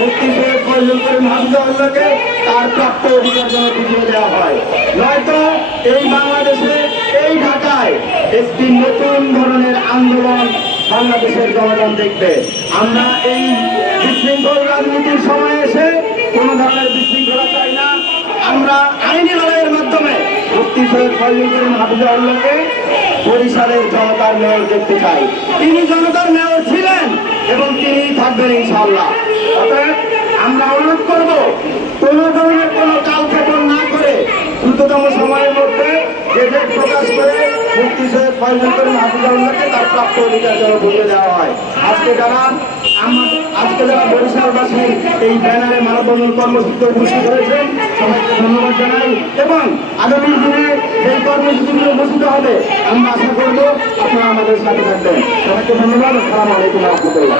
মুক্তি দেওয়া হয়। নয়তো এই বাংলাদেশে, এই ঢাকায় একটি নতুন ধরনের আন্দোলন বাংলাদেশের আমরা এই রাজনীতির সময় এসে কোনো ধরনের বিশৃঙ্খলা চাই না। আমরা আইনি লড়াইয়ের মাধ্যমে জনতার দেখতে চাই। তিনি জনতার থাকবেন ইনশাআল্লাহ। অতএব আমরা অনুরোধ করব, কোন ধরনের কোনো কালক্ষেপণ না করে দ্রুততম সময়ের মধ্যে গেজেট প্রকাশ করে মুক্তি সৈয়দ ফয়জল করিম হাফিজাউল্লাহকে তার প্রাপ্ত অধিকার যেন বুঝিয়ে দেওয়া হয়। আজকে যারা আজকে যারা বরিশালবাসী এই ব্যানারে মানববন্ধন কর্মসূচিতে উপস্থিত হয়েছেন, সবাইকে ধন্যবাদ জানাই এবং আগামী দিনে এই কর্মসূচিগুলো অনুষ্ঠিত হবে, আমরা আশা করব আপনারা আমাদের সাথে থাকবেন। সবাইকে ধন্যবাদ। আসসালামু আলাইকুম রহমতুল্লাহ।